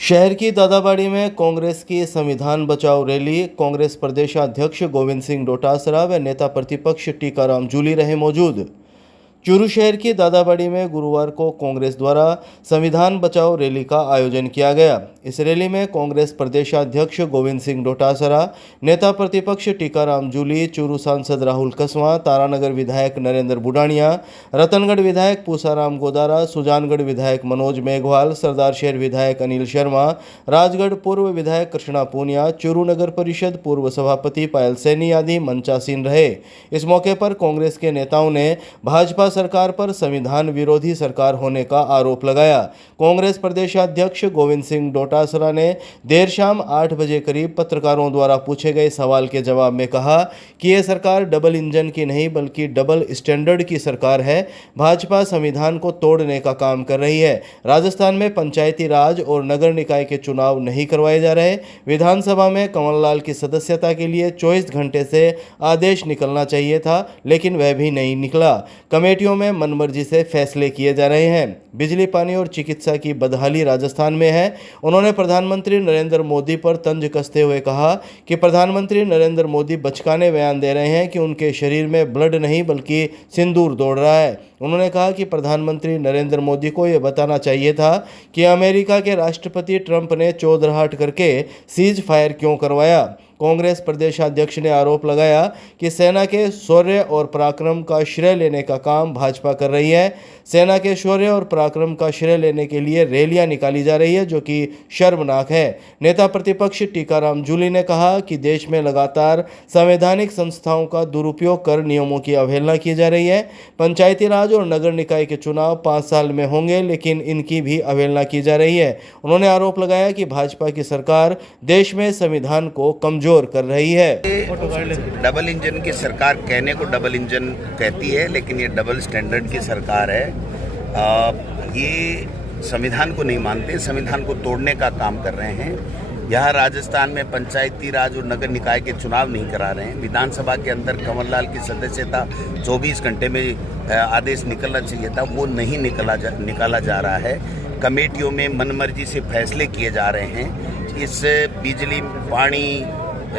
शहर की दादाबाड़ी में कांग्रेस की संविधान बचाओ रैली। कांग्रेस प्रदेशाध्यक्ष गोविंद सिंह डोटासरा व नेता प्रतिपक्ष टीकाराम जूली रहे मौजूद। चूरू शहर की दादाबाड़ी में गुरुवार को कांग्रेस द्वारा संविधान बचाओ रैली का आयोजन किया गया। इस रैली में कांग्रेस प्रदेशाध्यक्ष गोविंद सिंह डोटासरा, नेता प्रतिपक्ष टीकाराम जूली, चूरू सांसद राहुल कसवां, तारानगर विधायक नरेंद्र बुडाणिया, रतनगढ़ विधायक पूसाराम गोदारा, सुजानगढ़ विधायक मनोज मेघवाल, सरदार शहर विधायक अनिल शर्मा, राजगढ़ पूर्व विधायक कृष्णा पूनिया, चूरू नगर परिषद पूर्व सभापति पायल सैनी आदि मंचासीन रहे। इस मौके पर कांग्रेस के नेताओं ने भाजपा सरकार पर संविधान विरोधी सरकार होने का आरोप लगाया। कांग्रेस प्रदेशाध्यक्ष गोविंद सिंह डोटासरा ने देर शाम 8 बजे करीब पत्रकारों द्वारा पूछे गए सवाल के जवाब में कहा कि यह सरकार डबल इंजन की नहीं बल्कि डबल स्टैंडर्ड की सरकार है। भाजपा संविधान को तोड़ने का काम कर रही है। राजस्थान में पंचायती राज और नगर निकाय के चुनाव नहीं करवाए जा रहे। विधानसभा में कंवरलाल की सदस्यता के लिए 24 घंटे से आदेश निकलना चाहिए था, लेकिन वह भी नहीं निकला। कमेटियों में मनमर्जी से फैसले किए जा रहे हैं। बिजली, पानी और चिकित्सा की बदहाली राजस्थान में है। उन्होंने प्रधानमंत्री नरेंद्र मोदी पर तंज कसते हुए कहा कि प्रधानमंत्री नरेंद्र मोदी बचकाने बयान दे रहे हैं कि उनके शरीर में ब्लड नहीं बल्कि सिंदूर दौड़ रहा है। उन्होंने कहा कि प्रधानमंत्री नरेंद्र मोदी को यह बताना चाहिए था कि अमेरिका के राष्ट्रपति ट्रंप ने चौधराहट करके सीज फायर क्यों करवाया। कांग्रेस प्रदेशाध्यक्ष ने आरोप लगाया कि सेना के शौर्य और पराक्रम का श्रेय लेने का काम भाजपा कर रही है। सेना के शौर्य और पराक्रम का श्रेय लेने के लिए रैलियां निकाली जा रही है, जो कि शर्मनाक है। नेता प्रतिपक्ष टीकाराम जूली ने कहा कि देश में लगातार संवैधानिक संस्थाओं का दुरुपयोग कर नियमों की अवहेलना की जा रही है। पंचायती राज और नगर निकाय के चुनाव 5 साल में होंगे, लेकिन इनकी भी अवहेलना की जा रही है। उन्होंने आरोप लगाया कि भाजपा की सरकार देश में संविधान को कमजोर कर रही है। डबल इंजन की सरकार कहने को डबल इंजन कहती है, लेकिन ये डबल स्टैंडर्ड की सरकार है। ये संविधान को नहीं मानते, संविधान को तोड़ने का काम कर रहे हैं। यहाँ राजस्थान में पंचायती राज और नगर निकाय के चुनाव नहीं करा रहे हैं। विधानसभा के अंदर कंवरलाल की सदस्यता 24 घंटे में आदेश निकलना चाहिए था, वो नहीं निकाला जा रहा है। कमेटियों में मनमर्जी से फैसले किए जा रहे हैं। इस बिजली, पानी,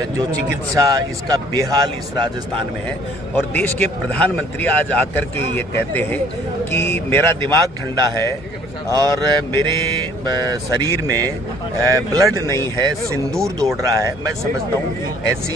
जो चिकित्सा, इसका बेहाल इस राजस्थान में है। और देश के प्रधानमंत्री आज आकर के ये कहते हैं कि मेरा दिमाग ठंडा है और मेरे शरीर में ब्लड नहीं है, सिंदूर दौड़ रहा है। मैं समझता हूँ कि ऐसी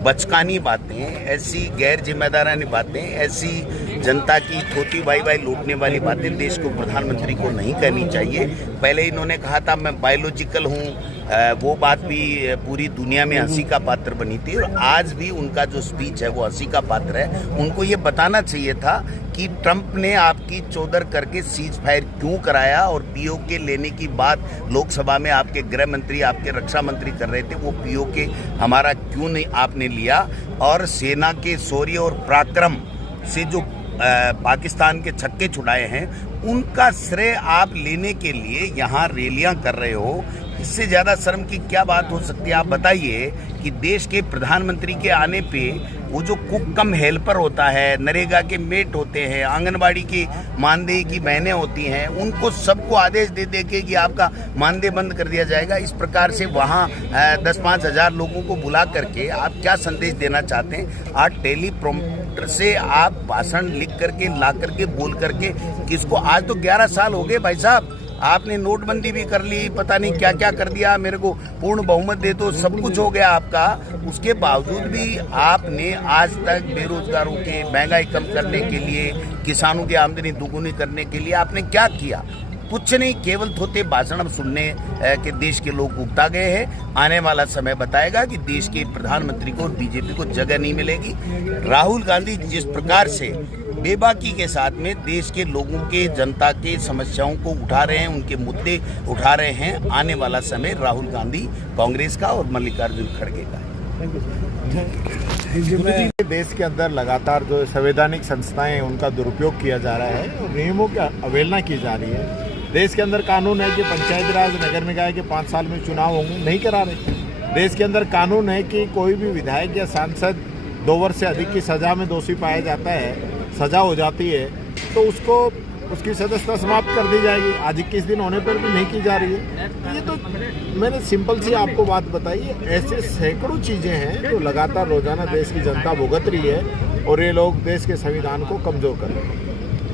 बचकानी बातें, ऐसी गैर जिम्मेदारानी बातें, ऐसी जनता की थोती वाई लूटने वाली बातें देश को, प्रधानमंत्री को नहीं करनी चाहिए। पहले इन्होंने कहा था मैं बायोलॉजिकल हूँ, वो बात भी पूरी दुनिया में हंसी का पात्र बनी थी। और आज भी उनका जो स्पीच है वो हंसी का पात्र है। उनको ये बताना चाहिए था कि ट्रंप ने आपकी चौधर करके सीज फायर क्यों कराया, और पीओके लेने की बात लोकसभा में आपके गृह मंत्री, आपके रक्षा मंत्री कर रहे थे, वो पीओके हमारा क्यों नहीं आपने लिया। और सेना के शौर्य और पराक्रम से जो पाकिस्तान के छक्के छुड़ाए हैं, उनका श्रेय आप लेने के लिए यहाँ रैलियां कर रहे हो। इससे ज़्यादा शर्म की क्या बात हो सकती है? आप बताइए कि देश के प्रधानमंत्री के आने पे वो जो कुक कम हेल्पर होता है, नरेगा के मेट होते हैं, आंगनबाड़ी की मानदेय की बहनें होती हैं, उनको सबको आदेश दे दे के कि आपका मानदेय बंद कर दिया जाएगा। इस प्रकार से वहाँ 10-5 हज़ार लोगों को बुला करके आप क्या संदेश देना चाहते हैं? आज टेलीप्रॉम्प्टर से आप भाषण लिख करके, ला करके, बोल करके किसको? आज तो 11 साल हो गए भाई साहब, आपने नोटबंदी भी कर ली, पता नहीं क्या क्या कर दिया, मेरे को पूर्ण बहुमत दे दो, सब कुछ हो गया आपका। उसके बावजूद भी आपने आज तक बेरोजगारों के महंगाई कम करने के लिए, किसानों की आमदनी दोगुनी करने के लिए आपने क्या किया? कुछ नहीं, केवल थोते भाषण हम सुनने के देश के लोग उगता गए हैं। आने वाला समय बताएगा कि देश के प्रधानमंत्री को और बीजेपी को जगह नहीं मिलेगी। राहुल गांधी जिस प्रकार से बेबाकी के साथ में देश के लोगों के, जनता के समस्याओं को उठा रहे हैं, उनके मुद्दे उठा रहे हैं, आने वाला समय राहुल गांधी कांग्रेस का और मल्लिकार्जुन खड़गे का। देश के अंदर लगातार जो संवैधानिक संस्थाएं हैं उनका दुरुपयोग किया जा रहा है और नियमों की अवहेलना की जा रही है। देश के अंदर कानून है कि पंचायती राज, नगर निकाय के 5 साल में चुनाव होंगे, नहीं करा रहे। देश के अंदर कानून है कि कोई भी विधायक या सांसद 2 वर्ष से अधिक की सज़ा में दोषी पाया जाता है, सज़ा हो जाती है, तो उसको उसकी सदस्यता समाप्त कर दी जाएगी। आज 21 दिन होने पर भी नहीं की जा रही है। तो ये तो मैंने सिंपल सी आपको बात बताई है। ऐसे सैकड़ों चीज़ें हैं जो लगातार रोजाना देश की जनता भुगत रही है और ये लोग देश के संविधान को कमज़ोर कर रहे हैं।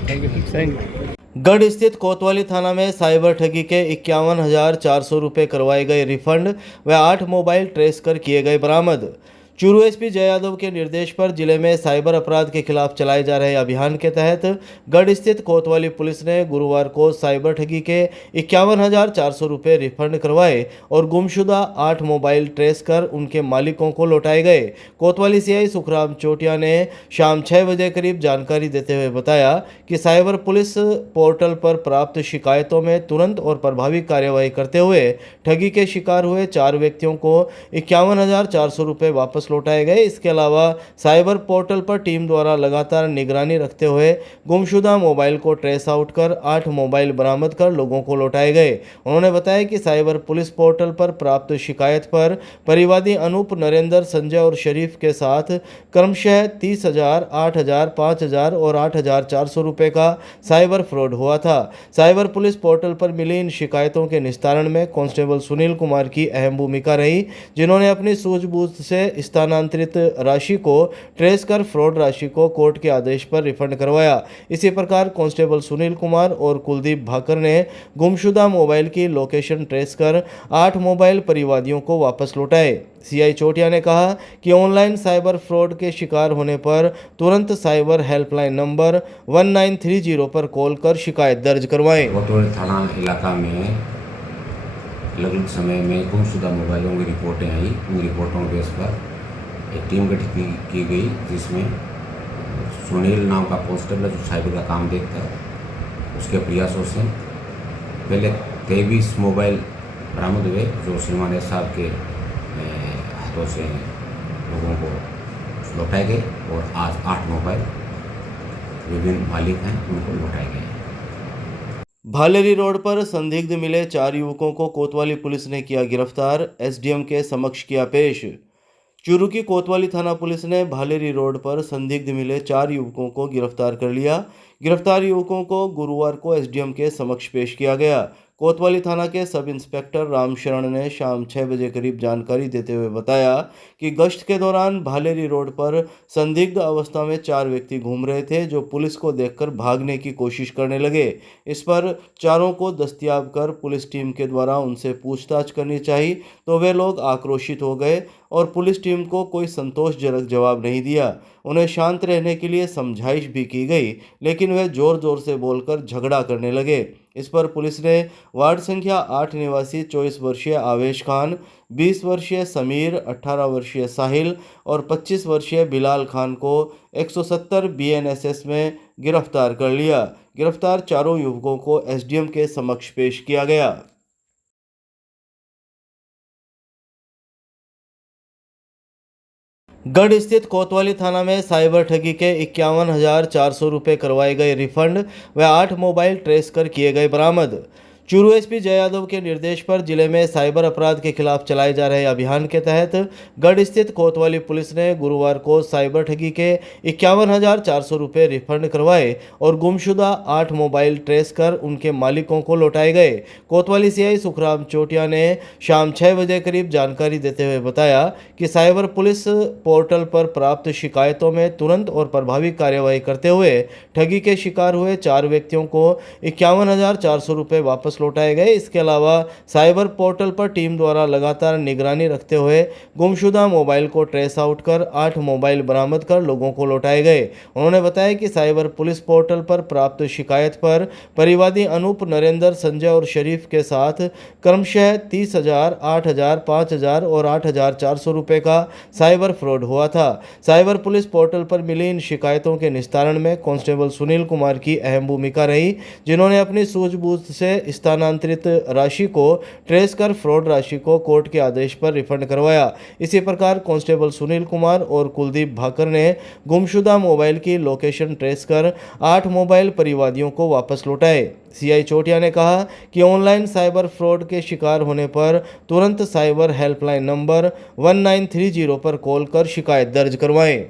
Thank you. गढ़ स्थित कोतवाली थाना में साइबर ठगी के 51,400 रुपये करवाए गए रिफंड व 8 मोबाइल ट्रेस कर किए गए बरामद। चूरू एसपी जय यादव के निर्देश पर जिले में साइबर अपराध के खिलाफ चलाए जा रहे अभियान के तहत गढ़ स्थित कोतवाली पुलिस ने गुरुवार को साइबर ठगी के 51,400 रुपये रिफंड करवाए और गुमशुदा 8 मोबाइल ट्रेस कर उनके मालिकों को लौटाए गए। कोतवाली सीआई सुखराम चोटिया ने शाम 6 बजे करीब जानकारी देते हुए बताया कि साइबर पुलिस पोर्टल पर प्राप्त शिकायतों में तुरंत और प्रभावी कार्यवाही करते हुए ठगी के शिकार हुए 4 व्यक्तियों को 51,400 रुपये वापस लौटाए गए। इसके अलावा साइबर पोर्टल पर टीम द्वारा लगातार निगरानी रखते हुए गुमशुदा मोबाइल को ट्रेस आउट कर 8 मोबाइल बरामद कर लोगों को लौटाए गए। उन्होंने बताया कि साइबर पुलिस पोर्टल पर प्राप्त शिकायत पर परिवादी अनूप, नरेंद्र, संजय और शरीफ के साथ क्रमशः 30,000, 8,000, 5,000 और 8,400 रुपये का साइबर फ्रॉड हुआ था। साइबर पुलिस पोर्टल पर मिली इन शिकायतों के निस्तारण में कांस्टेबल सुनील कुमार की अहम भूमिका रही, जिन्होंने अपनी सूझबूझ से स्थानांतरित राशि को ट्रेस कर फ्रॉड राशि को कोर्ट के आदेश पर रिफंड करवाया। इसी प्रकार कांस्टेबल सुनील कुमार और कुलदीप भाकर ने गुमशुदा मोबाइल की लोकेशन ट्रेस कर 8 मोबाइल परिवादियों को वापस लौटाए। सीआई चोटिया ने कहा कि ऑनलाइन साइबर फ्रॉड के शिकार होने पर तुरंत साइबर हेल्पलाइन नंबर 1930 पर कॉल कर शिकायत दर्ज करवाएं। कोतवाली थाना इलाका में लगभग समय में गुमशुदा मोबाइलों की रिपोर्टें आई। उन रिपोर्टों के बेस पर एक टीम गठित की गई, जिसमें सुनील नाम का कांस्टेबल जो साइबर का काम देखता है, उसके प्रयासों से पहले 23 मोबाइल बरामद हुए जो श्रीमान साहब के हाथों से लोगों को लौटाए गए और आज 8 मोबाइल विभिन्न मालिक हैं उनको लौटाए गए। भालेरी रोड पर संदिग्ध मिले 4 युवकों को कोतवाली पुलिस ने किया गिरफ्तार, एसडीएम के समक्ष किया पेश। चूरू की कोतवाली थाना पुलिस ने भालेरी रोड पर संदिग्ध मिले 4 युवकों को गिरफ्तार कर लिया। गिरफ्तार युवकों को गुरुवार को एसडीएम के समक्ष पेश किया गया। कोतवाली थाना के सब इंस्पेक्टर रामशरण ने शाम 6 बजे करीब जानकारी देते हुए बताया कि गश्त के दौरान भालेरी रोड पर संदिग्ध अवस्था में 4 व्यक्ति घूम रहे थे, जो पुलिस को देखकर भागने की कोशिश करने लगे। इस पर चारों को दस्तयाब कर पुलिस टीम के द्वारा उनसे पूछताछ करनी चाहिए तो वे लोग आक्रोशित हो गए और पुलिस टीम को कोई संतोषजनक जवाब नहीं दिया। उन्हें शांत रहने के लिए समझाइश भी की गई, लेकिन वे जोर जोर से बोलकर झगड़ा करने लगे। इस पर पुलिस ने वार्ड संख्या 8 निवासी 24 वर्षीय आवेश खान, 20 वर्षीय समीर, 18 वर्षीय साहिल और 25 वर्षीय बिलाल खान को 170 बीएनएसएस में गिरफ्तार कर लिया। गिरफ्तार चारों युवकों को एसडीएम के समक्ष पेश किया गया। गढ़ स्थित कोतवाली थाना में साइबर ठगी के 51,400 रुपये करवाए गए रिफंड व 8 मोबाइल ट्रेस कर किए गए बरामद। चूरू एसपी जय यादव के निर्देश पर जिले में साइबर अपराध के खिलाफ चलाए जा रहे अभियान के तहत गढ़ स्थित कोतवाली पुलिस ने गुरुवार को साइबर ठगी के 51,400 रुपये रिफंड करवाए और गुमशुदा 8 मोबाइल ट्रेस कर उनके मालिकों को लौटाए गए। कोतवाली सीआई सुखराम चोटिया ने शाम 6 बजे करीब जानकारी देते हुए बताया कि साइबर पुलिस पोर्टल पर प्राप्त शिकायतों में तुरंत और प्रभावी कार्यवाही करते हुए ठगी के शिकार हुए 4 व्यक्तियों को 51,400 रुपये वापस लौटाए गए। इसके अलावा साइबर पोर्टल पर टीम द्वारा लगातार निगरानी रखते हुए गुमशुदा मोबाइल को ट्रेस आउट कर 8 मोबाइल बरामद कर लोगों को लौटाए गए। उन्होंने बताया कि साइबर पुलिस पोर्टल पर प्राप्त शिकायत पर परिवादी अनूप, नरेंद्र, संजय और शरीफ के साथ क्रमशः 30,000, 8,000, 5,000 और 8,400 रुपये का साइबर फ्रॉड हुआ था। साइबर पुलिस पोर्टल पर मिली इन शिकायतों के निस्तारण में कांस्टेबल सुनील कुमार की अहम भूमिका रही, जिन्होंने अपनी सूझबूझ से स्थानांतरित राशि को ट्रेस कर फ्रॉड राशि को कोर्ट के आदेश पर रिफंड करवाया। इसी प्रकार कांस्टेबल सुनील कुमार और कुलदीप भाकर ने गुमशुदा मोबाइल की लोकेशन ट्रेस कर 8 मोबाइल परिवादियों को वापस लौटाए। सीआई चोटिया ने कहा कि ऑनलाइन साइबर फ्रॉड के शिकार होने पर तुरंत साइबर हेल्पलाइन नंबर 1930 पर कॉल कर शिकायत दर्ज करवाएं।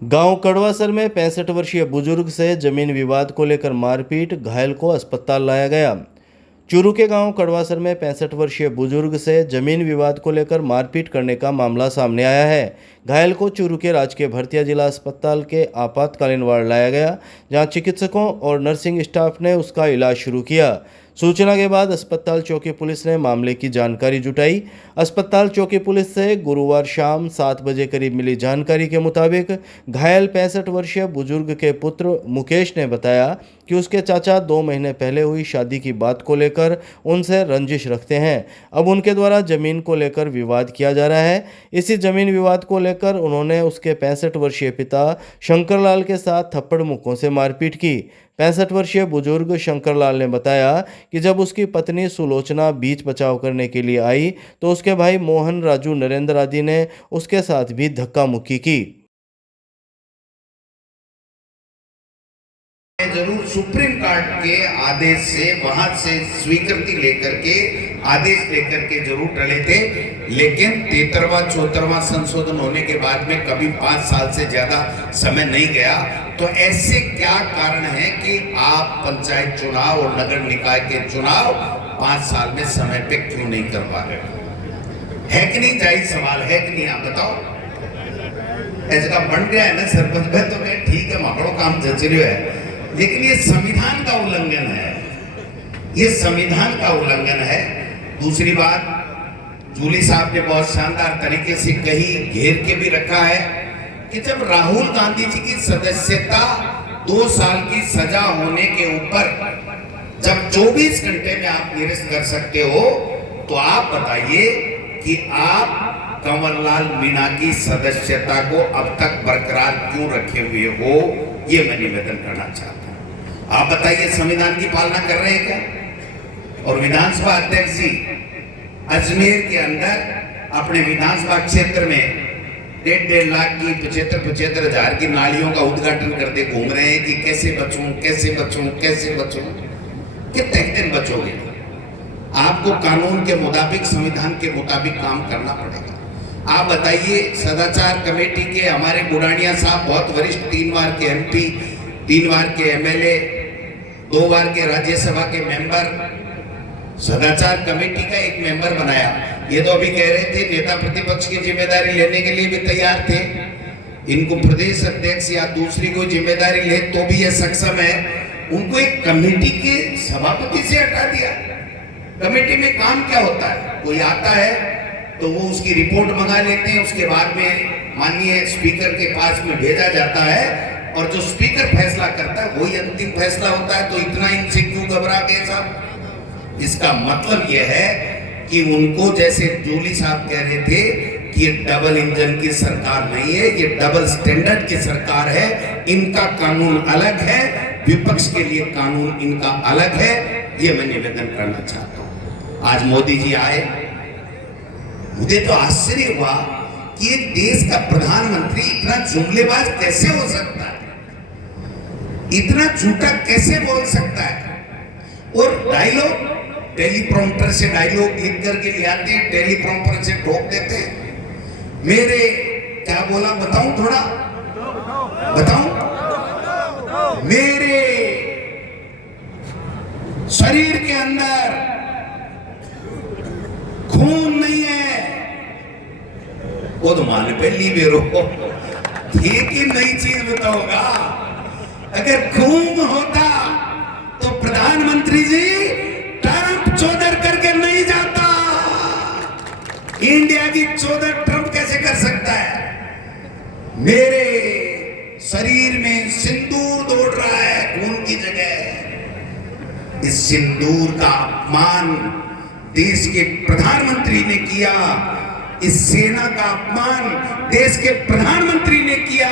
गांव कड़वासर में 65 वर्षीय बुजुर्ग से जमीन विवाद को लेकर मारपीट, घायल को अस्पताल लाया गया। चूरू के गांव कड़वासर में 65 वर्षीय बुजुर्ग से जमीन विवाद को लेकर मारपीट करने का मामला सामने आया है। घायल को चूरू के राजकीय भरतिया जिला अस्पताल के आपातकालीन वार्ड लाया गया, जहां चिकित्सकों और नर्सिंग स्टाफ ने उसका इलाज शुरू किया। सूचना के बाद अस्पताल चौकी पुलिस ने मामले की जानकारी जुटाई। अस्पताल चौकी पुलिस से गुरुवार शाम 7 बजे करीब मिली जानकारी के मुताबिक घायल 65 वर्षीय बुजुर्ग के पुत्र मुकेश ने बताया कि उसके चाचा 2 महीने पहले हुई शादी की बात को लेकर उनसे रंजिश रखते हैं। अब उनके द्वारा जमीन को लेकर विवाद किया जा रहा है। इसी जमीन विवाद को लेकर उन्होंने उसके 65 वर्षीय पिता शंकरलाल के साथ थप्पड़ मुक्कों से मारपीट की। 65 वर्षीय बुजुर्ग शंकरलाल ने बताया कि जब उसकी पत्नी सुलोचना बीच बचाव करने के लिए आई तो उसके भाई मोहन, राजू, नरेंद्र आदि ने उसके साथ भी धक्का मुक्की की। जरूर सुप्रीम कोर्ट के आदेश से, वहां से स्वीकृति लेकर के, आदेश लेकर के जरूर टले थे, लेकिन 73वां 74वां संशोधन होने के बाद में कभी 5 साल से ज्यादा समय नहीं गया। तो ऐसे क्या कारण है कि आप पंचायत चुनाव और नगर निकाय के चुनाव 5 साल में समय पे क्यों नहीं करवा रहे? है कि नहीं? जायज सवाल है कि नहीं? आप बताओ। ऐसा बन गया है ना सरपंच का, तो ठीक है, मामलो काम जचरियो है, लेकिन ये संविधान का उल्लंघन है। ये संविधान का उल्लंघन है। दूसरी बात, जूली साहब ने बहुत शानदार तरीके से कही, घेर के भी रखा है कि जब राहुल गांधी जी की सदस्यता 2 साल की सजा होने के ऊपर जब 24 घंटे में आप निरस्त कर सकते हो, तो आप बताइए कि आप कंवरलाल मीणा की सदस्यता को अब तक बरकरार क्यों रखे हुए हो? ये मैं निवेदन करना चाहता हूं। आप बताइए, संविधान की पालना कर रहे हैं क्या? और विधानसभा अध्यक्ष जी अजमेर के अंदर अपने विधानसभा क्षेत्र में 1.5 लाख की 75 हजार की नालियों का उद्घाटन करते घूम रहे हैं कि कैसे बचूं, कैसे बचूं, कैसे बचूं। कितने दिन बचोगे? आपको कानून के मुताबिक, संविधान के मुताबिक काम करना पड़ेगा। आप बताइए, सदाचार कमेटी के हमारे बुढ़ानिया साहब बहुत वरिष्ठ, 3 बार के MP, 3 बार के MLA, 2 बार के राज्यसभा के मेंबर, सदाचार कमेटी का एक मेंबर बनाया। ये तो अभी कह रहे थे नेता प्रतिपक्ष की जिम्मेदारी लेने के लिए भी तैयार थे। इनको प्रदेश अध्यक्ष या दूसरी कोई जिम्मेदारी ले तो भी ये सक्षम है। उनको एक कमेटी के सभापति से हटा दिया। कमेटी में काम क्या होता है? कोई आता है तो वो उसकी रिपोर्ट मंगा लेते हैं, उसके बाद में माननीय स्पीकर के पास में भेजा जाता है, और जो स्पीकर फैसला करता है वही अंतिम फैसला होता है। तो इतना इनसे क्यों घबरा गए साहब? इसका मतलब यह है कि उनको, जैसे जूली साहब कह रहे थे कि ये डबल इंजन की सरकार नहीं है, ये डबल स्टैंडर्ड की सरकार है। इनका कानून अलग है, विपक्ष के लिए कानून इनका अलग है। ये मैं निवेदन करना चाहता हूं। आज मोदी जी आए, मुझे तो आश्चर्य हुआ कि ये देश का प्रधानमंत्री इतना जुमलेबाज कैसे हो सकता है, इतना झूठा कैसे बोल सकता है। और डायलॉग, टेलीप्रॉम्प्टर से डायलॉग लिख करके ले आते हैं, टेलीप्रॉम्प्टर से ठोक देते हैं। मेरे क्या बोला बताऊं? थोड़ा बताऊं? मेरे शरीर के अंदर खून नहीं है, वो तो मान पहली बेरो एक ही नई चीज बताऊंगा। अगर खून होता तो प्रधानमंत्री जी ट्रंप चौधर करके नहीं जाता। इंडिया की चौधर ट्रंप कैसे कर सकता है? मेरे शरीर में सिंदूर दौड़ रहा है खून की जगह। इस सिंदूर का अपमान देश के प्रधानमंत्री ने किया, इस सेना का अपमान देश के प्रधानमंत्री ने किया।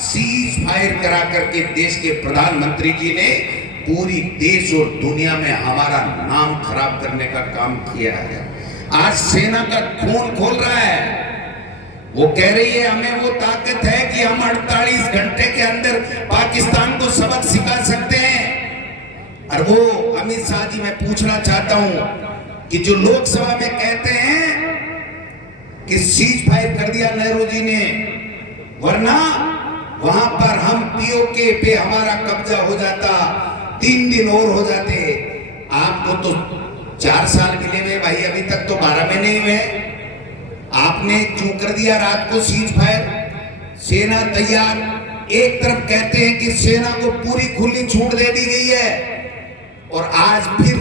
सीज फायर करा करके देश के प्रधानमंत्री जी ने पूरी देश और दुनिया में हमारा नाम खराब करने का काम किया है। आज सेना का खून खोल रहा है। वो कह रही है हमें वो ताकत है कि हम 48 घंटे के अंदर पाकिस्तान को सबक सिखा सकते हैं। और वो अमित शाह जी, मैं पूछना चाहता हूं कि जो लोकसभा में कहते हैं कि सीज फायर कर दिया नेहरू जी ने, वहां पर हम पीओके पे हमारा कब्जा हो जाता, 3 दिन और हो जाते। आपको तो 4 साल मिले हुए भाई, अभी तक तो 12 महीने हुए। आपने क्यों कर दिया रात को सीज फायर? सेना तैयार, एक तरफ कहते हैं कि सेना को पूरी खुली छूट दे दी गई है, और आज फिर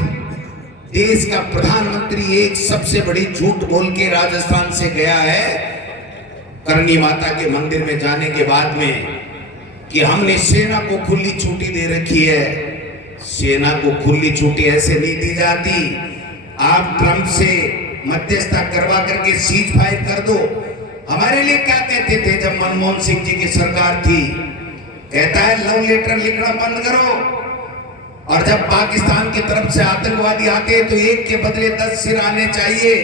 देश का प्रधानमंत्री एक सबसे बड़ी झूठ बोल के राजस्थान से गया है करणी माता के मंदिर में जाने के बाद में कि हमने सेना को खुली छुट्टी दे रखी है। सेना को खुली छुट्टी ऐसे नहीं दी जाती। आप ट्रंप से मध्यस्थता करवा करके सीज फायर कर दो। हमारे लिए क्या कहते थे जब मनमोहन सिंह जी की सरकार थी? कहता है लव लेटर लिखना बंद करो, और जब पाकिस्तान की तरफ से आतंकवादी आते हैं तो एक के बदले 10 सिर आने चाहिए,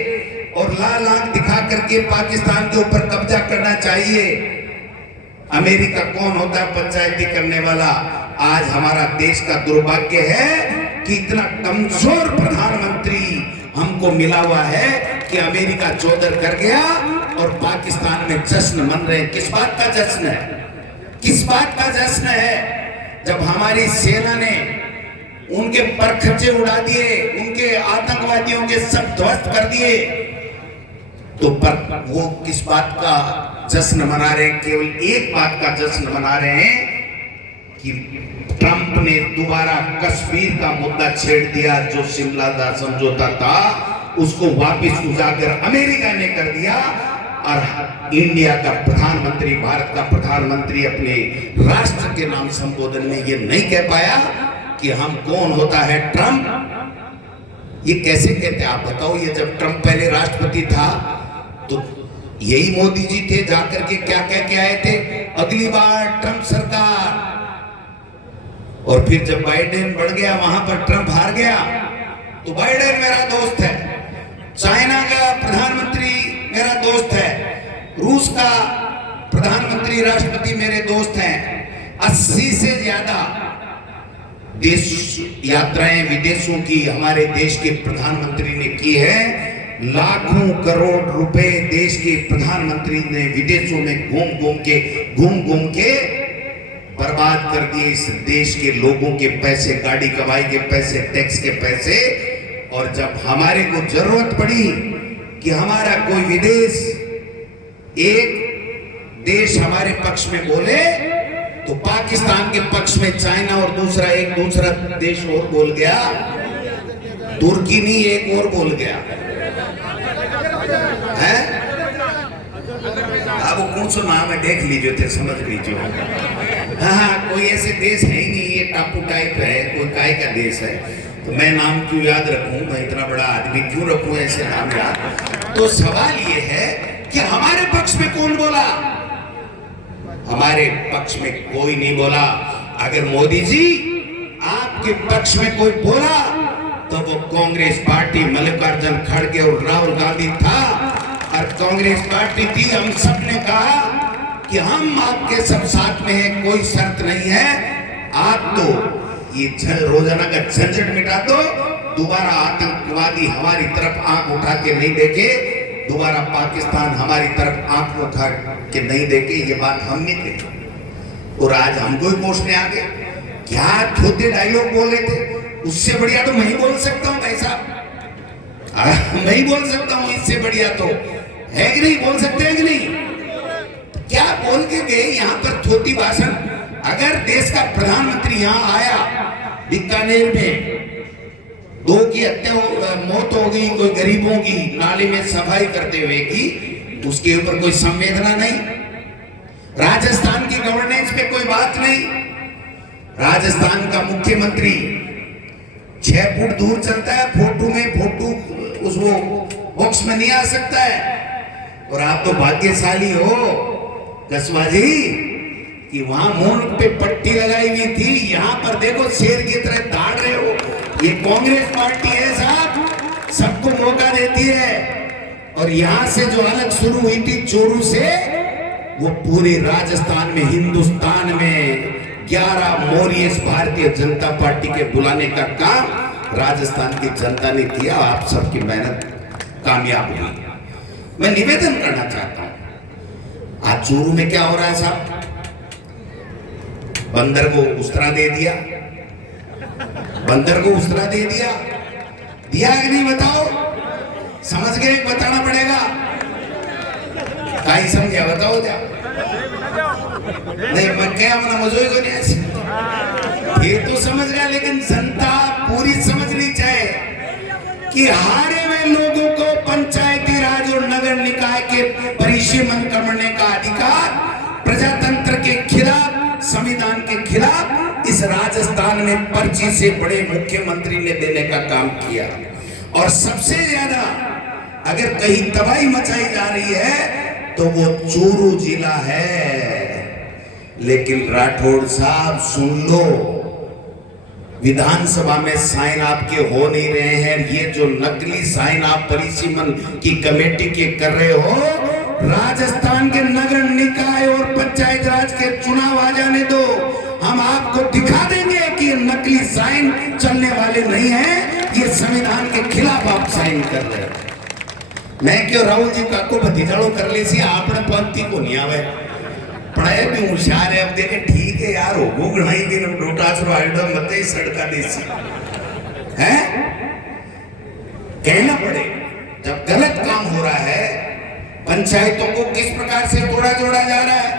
और लाल आंख दिखा करके पाकिस्तान के ऊपर कब्जा करना चाहिए। अमेरिका कौन होता है पंचायती करने वाला? आज हमारा देश का दुर्भाग्य है कि इतना कमजोर प्रधानमंत्री हमको मिला हुआ है कि अमेरिका चौधर कर गया और पाकिस्तान में जश्न मन रहे। किस बात का जश्न है? किस बात का जश्न है? जब हमारी सेना ने उनके परखच्चे उड़ा दिए, उनके आतंकवादियों के सब ध्वस्त कर दिए, तो पर वो किस बात का जश्न मना रहे हैं? केवल एक बात का जश्न मना रहे हैं कि ट्रंप ने दोबारा कश्मीर का मुद्दा छेड़ दिया। जो शिमला का समझौता था उसको वापस उजागर अमेरिका ने कर दिया, और इंडिया का प्रधानमंत्री, भारत का प्रधानमंत्री अपने राष्ट्र के नाम संबोधन में ये नहीं कह पाया कि हम कौन होता है ट्रंप। ये कैसे कहते आप बताओ? ये जब ट्रंप पहले राष्ट्रपति था तो यही मोदी जी थे, जाकर के क्या कह के आए थे? अगली बार ट्रंप सरकार। और फिर जब बाइडेन बढ़ गया वहां पर ट्रंप हार गया, तो बाइडेन मेरा दोस्त है, चाइना का प्रधानमंत्री मेरा दोस्त है, रूस का प्रधानमंत्री राष्ट्रपति मेरे दोस्त हैं। 80 से ज्यादा देश यात्राएं विदेशों की हमारे देश के प्रधानमंत्री ने की है। लाखों करोड़ रुपए देश के प्रधानमंत्री ने विदेशों में घूम घूम के बर्बाद कर दिए इस देश के लोगों के पैसे, गाड़ी कमाई के पैसे, टैक्स के पैसे। और जब हमारे को जरूरत पड़ी कि हमारा कोई विदेश, एक देश हमारे पक्ष में बोले, तो पाकिस्तान के पक्ष में चाइना और एक दूसरा देश और बोल गया। तुर्की नहीं, एक और बोल गया है। अब कौन सा नाम है देख लीजिए, थे समझ लीजिए। हाँ, कोई ऐसे देश है ही नहीं, ये टापू टाइप है, कोई काय का देश है। तो मैं नाम क्यों याद रखूं? मैं इतना बड़ा आदमी क्यों रखूं ऐसे नाम याद? तो सवाल ये है कि हमारे पक्ष में कौन बोला? हमारे पक्ष में कोई नहीं बोला। अगर मोदी जी आपके पक्ष में कोई बोला तो वो कांग्रेस पार्टी, मल्लिकार्जुन खड़गे और राहुल गांधी था, और कांग्रेस पार्टी थी। हम सब ने कहा कि हम आपके सब साथ में हैं, कोई शर्त नहीं है। आप तो ये रोजाना का झंझट मिटा दो, दोबारा आतंकवादी हमारी तरफ आंख उठा के नहीं देखे, दोबारा पाकिस्तान हमारी तरफ आंख उठा के नहीं देखे। ये बात हम नहीं कही, और आज हमको ही पूछने आ गए। क्या थोड़े डायलॉग बोल रहे थे? उससे बढ़िया तो मैं ही बोल सकता हूँ भाई साहब, मैं ही बोल सकता हूँ। इससे बढ़िया तो है कि नहीं? बोल सकते हैं कि नहीं? क्या बोल के गए यहाँ पर थोटी भाषण? अगर देश का प्रधानमंत्री यहाँ आया, बीकानेर में 2 की हत्या मौत हो गई, कोई गरीबों की नाले में सफाई करते हुए की, उसके ऊपर कोई संवेदना नहीं। राजस्थान की गवर्नेंस पे कोई बात नहीं। राजस्थान का मुख्यमंत्री 6 फुट दूर चलता है, फोटो उस वो बॉक्स में नहीं आ सकता है। और आप तो भाग्यशाली हो कसवा जी कि वहां मुंह पे पट्टी लगाई हुई थी, यहाँ पर देखो शेर की तरह दौड़ रहे हो। ये कांग्रेस पार्टी है साहब, सबको मौका देती है। और यहाँ से जो अलग शुरू हुई थी चोरू से, वो पूरे राजस्थान में, हिंदुस्तान में 11 मॉरियस भारतीय जनता पार्टी के बुलाने का काम राजस्थान की जनता ने किया। आप सबकी मेहनत कामयाब हुई। मैं निवेदन करना चाहता हूं, आज चूरू में क्या हो रहा है साहब? बंदर को उस्तरा दे दिया, बंदर को उस्तरा दे दिया, दिया कि नहीं बताओ? समझ गए? बताना पड़ेगा। काही समझा बताओ क्या? नहीं मैं क्या मना मजो को नहीं ऐसे फिर तो समझ गया, लेकिन जनता पूरी समझनी चाहिए कि हारे हुए लोगों को पंचायती राज और नगर निकाय के परिसीमन करने का अधिकार प्रजातंत्र के खिलाफ, संविधान के खिलाफ इस राजस्थान में पर्ची से बड़े मुख्यमंत्री ने देने का काम किया। और सबसे ज्यादा अगर कहीं तबाही मचाई जा रही है तो वो चूरू जिला है। लेकिन राठौड़ साहब सुन लो, विधानसभा में साइन आपके हो नहीं रहे हैं। ये जो नकली साइन आप परिसीमन की कमेटी के कर रहे हो, राजस्थान के नगर निकाय और पंचायत राज के चुनाव आ जाने दो, हम आपको दिखा देंगे कि ये नकली साइन चलने वाले नहीं हैं। ये संविधान के खिलाफ आप साइन कर रहे हो। मैं क्यों राहुल जी काको भतीजाड़ो कर ले सी आपने पंक्ति को नहीं आवे, पढ़ाई भी होशियार है। अब देखे ठीक है यार, हो गणाई दिन डोटासरो आइडो मत ही सड़का देसी है। कहना पड़े जब गलत काम हो रहा है, पंचायतों को किस प्रकार से तोड़ा जोड़ा जा रहा है।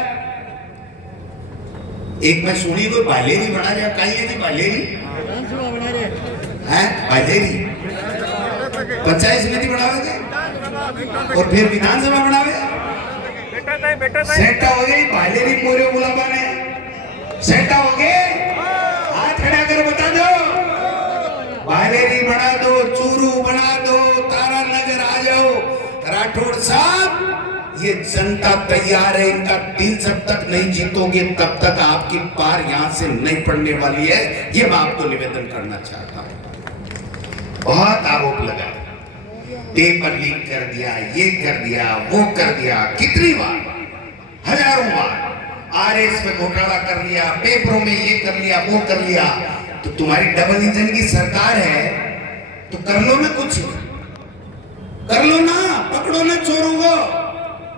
एक मैं सुनी वो बालेरी बना रहा, कहीं है जी बालेरी है, बालेरी पंचायत समिति बढ़ावे थे और फिर विधानसभा बढ़ावे। सेटा हो गई बालेरी मोरे बुलावा ने, सेटा हो गए, हाथ खड़ा कर बता दो, बालेरी बना दो, चूरू बना दो, तारा नगर आ जाओ। राठौड़ साहब ये जनता तैयार है, इनका दिल जब तक नहीं जीतोगे तब तक आपकी पार यहां से नहीं पड़ने वाली है। ये मैं आपको निवेदन करना चाहता हूं। बहुत आरोप लगाए, पेपर लीक कर दिया, ये कर दिया, वो कर दिया, कितनी बार, हजारों बार आरएस में घोटाला कर लिया, पेपरों में ये कर लिया, वो कर लिया। तो तुम्हारी डबल इंजन की सरकार है तो कर लो ना, कुछ कर लो ना, पकड़ो ना चोरों को।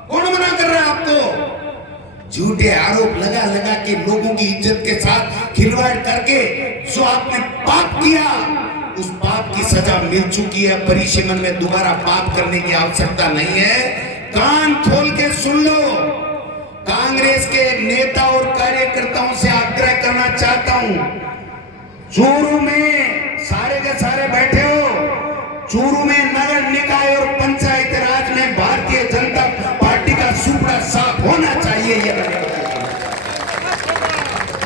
कौन मना कर रहा है आपको? झूठे आरोप लगा लगा के लोगों की इज्जत के साथ खिलवाड़ करके जो आपने पाप किया, उस पाप की सजा मिल चुकी है। परिसीमन में दोबारा पाप करने की आवश्यकता नहीं है। कान खोल के सुन लो। कांग्रेस के नेता और कार्यकर्ताओं से आग्रह करना चाहता हूं, चूरू में सारे के सारे बैठे हो, चूरू में नगर निकाय और पंचायत राज में भारतीय जनता पार्टी का सुपड़ा साफ होना चाहिए।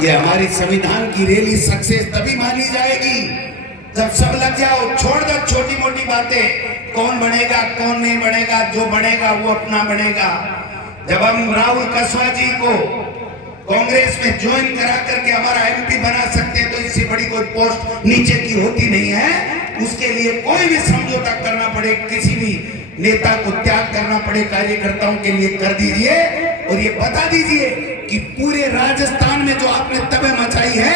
ये हमारी संविधान की रैली सक्सेस तभी मानी जाएगी जब सब लग जाओ। छोड़ दो छोटी मोटी बातें, कौन बनेगा कौन नहीं बनेगा, जो बनेगा वो अपना बनेगा। जब हम राहुल कसवा जी को कांग्रेस में ज्वाइन करा करके हमारा एमपी बना सकते हैं तो इससे बड़ी कोई पोस्ट नीचे की होती नहीं है। उसके लिए कोई भी समझौता करना पड़े, किसी भी नेता को त्याग करना पड़े, कार्यकर्ताओं के लिए कर दीजिए। और ये बता दीजिए कि पूरे राजस्थान में जो आपने तबाही मचाई है,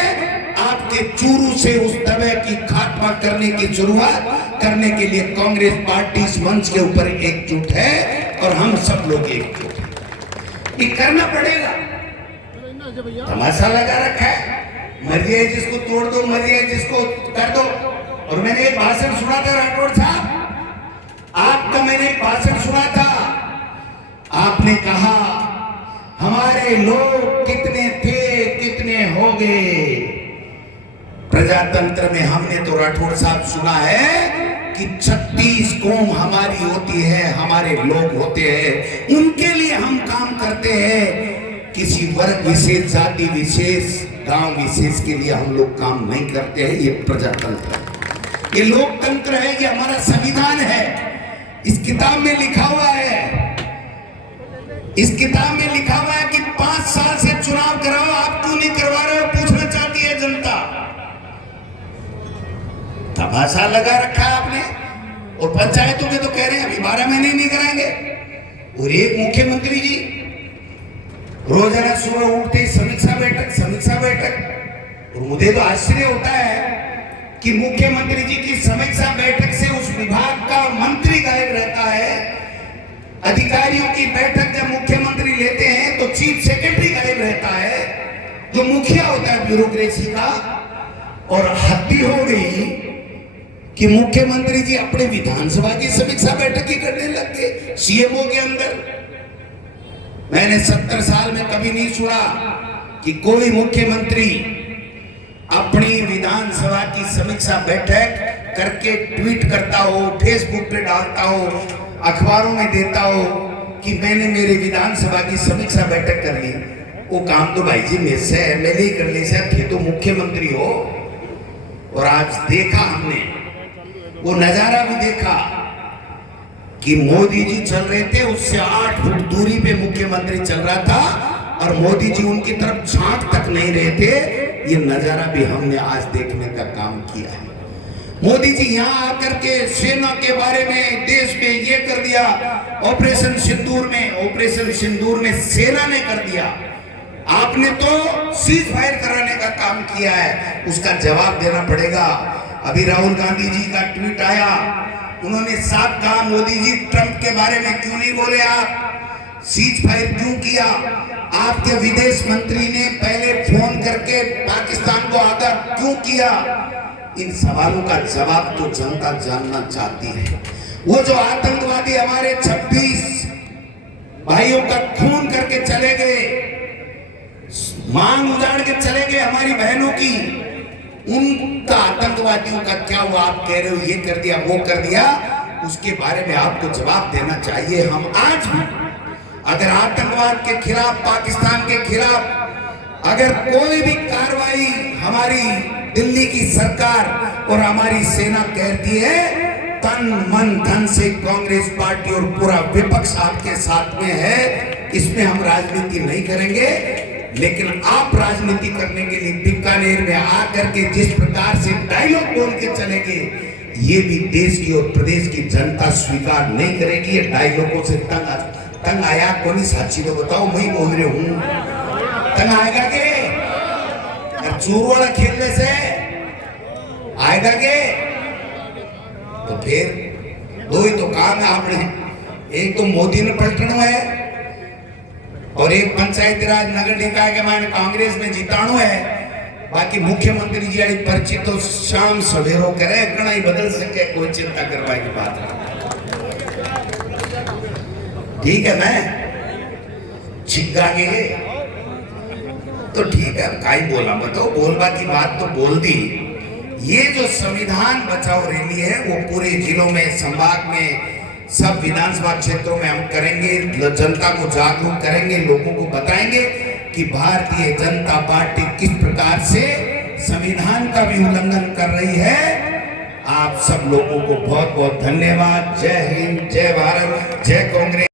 आपके चूरू से उस तबाही की खात्मा करने की शुरुआत करने के लिए कांग्रेस पार्टी इस मंच के ऊपर एकजुट है और हम सब लोग एकजुट हैं। ये करना पड़ेगा। तमाशा लगा रखा है, मर्जी है जिसको तोड़ दो, मर्जी है जिसको कर दो। और मैंने एक भाषण सुना था राठौड़ साहब, आपका मैंने एक भाषण सुना था, आपने कहा हमारे लोग कितने थे कितने हो गए। प्रजातंत्र में हमने तो राठौड़ साहब सुना है कि 36 कौम हमारी होती है, हमारे लोग होते हैं, उनके लिए हम काम करते हैं। किसी वर्ग विशेष, जाति विशेष, गांव विशेष के लिए हम लोग काम नहीं करते हैं। ये प्रजातंत्र है, ये लोकतंत्र है, ये हमारा संविधान है। इस किताब में लिखा हुआ है, इस किताब में लिखा हुआ है कि 5 साल से चुनाव कराओ, आप क्यों नहीं करवा रहे हो, पूछना चाहती है जनता। तमाशा लगा रखा है आपने। और पंचायतों के तो कह रहे हैं अभी 12 महीने नहीं कराएंगे। और एक मुख्यमंत्री जी रोजाना सुबह उठते समीक्षा बैठक। और मुझे तो आश्चर्य होता है कि मुख्यमंत्री जी की समीक्षा बैठक से उस विभाग का मंत्री गायब रहता है। अधिकारियों की बैठक जब मुख्यमंत्री लेते हैं तो चीफ सेक्रेटरी गायब रहता है। जो मुखिया होता ब्यूरोक्रेसी का, और हद ही हो गई कि मुख्यमंत्री जी अपने विधानसभा की समीक्षा बैठक ही करने लग गए सीएमओ के अंदर। मैंने 70 साल में कभी नहीं सुना कि कोई मुख्यमंत्री अपनी विधानसभा की समीक्षा बैठक करके ट्वीट करता हो, फेसबुक पे डालता हो, अखबारों में देता हो कि मैंने मेरे विधानसभा की समीक्षा बैठक कर ली। वो काम तो भाई जी मेरे से एमएलए कर ले सकते, थे तो मुख्यमंत्री हो। और आज देखा हमने, वो नजारा भी देखा कि मोदी जी चल रहे थे, उससे 8 फुट दूरी पे मुख्यमंत्री चल रहा था और मोदी जी उनकी तरफ झांक तक नहीं रहे थे। ये नजारा भी हमने आज देखने का काम किया है। मोदी जी यहाँ आकर के सेना के बारे में देश में ये कर दिया, ऑपरेशन सिंदूर में सेना ने कर दिया। आपने तो सीज फायर कराने का काम किया है, उसका जवाब देना पड़ेगा। अभी राहुल गांधी जी का ट्वीट आया, उन्होंने साफ कहा मोदी जी ट्रंप के बारे में क्यों नहीं बोले, आप सीज फायर क्यों किया, आपके विदेश मंत्री ने पहले फोन करके पाकिस्तान को आगाह क्यों किया। इन सवालों का जवाब तो जनता जानना चाहती है। वो जो आतंकवादी हमारे 26 भाइयों का खून करके चले गए, मांग उजाड़ के चले गए हमारी बहनों की, उनका आतंकवादियों का क्या हुआ। आप कह रहे हो ये कर दिया वो कर दिया, उसके बारे में आपको जवाब देना चाहिए। हम आज भी अगर आतंकवाद के खिलाफ, पाकिस्तान के खिलाफ अगर कोई भी कार्रवाई हमारी दिल्ली की सरकार और हमारी सेना कहती है, तन मन धन से कांग्रेस पार्टी और पूरा विपक्ष आपके साथ में है। इसमें हम राजनीति नहीं करेंगे, लेकिन आप राजनीति करने के लिए बीकानेर में आकर के जिस प्रकार से डायलॉग बोल के चलेंगे, ये भी देश की और प्रदेश की जनता स्वीकार नहीं करेगी। ये डायलॉगों से तंग आया कौन, साक्षी तो बताओ, मैं बोल रही हूँ, तंग आएगा के चोर वाला खेलने से आएगा के? तो फिर दो ही तो काम है आपने, एक तो मोदी ने पलटना है और एक पंचायती राज नगर निकाय के मैंने कांग्रेस में जिताणु है। बाकी मुख्यमंत्री जी वाली पर्ची तो शाम सवेरो करे, इतना ही बदल सके, कोई चिंता करवाए की बात नहीं। ठीक है, मैं छिग्गा के तो ठीक है, काई बोला बताओ, बोलबा की बात तो बोल दी। ये जो संविधान बचाओ रैली है वो पूरे जिलों में, संभाग में, सब विधानसभा क्षेत्रों में हम करेंगे। जनता को जागरूक करेंगे, लोगों को बताएंगे कि भारतीय जनता पार्टी किस प्रकार से संविधान का भी उल्लंघन कर रही है। आप सब लोगों को बहुत बहुत धन्यवाद। जय हिंद, जय भारत, जय कांग्रेस।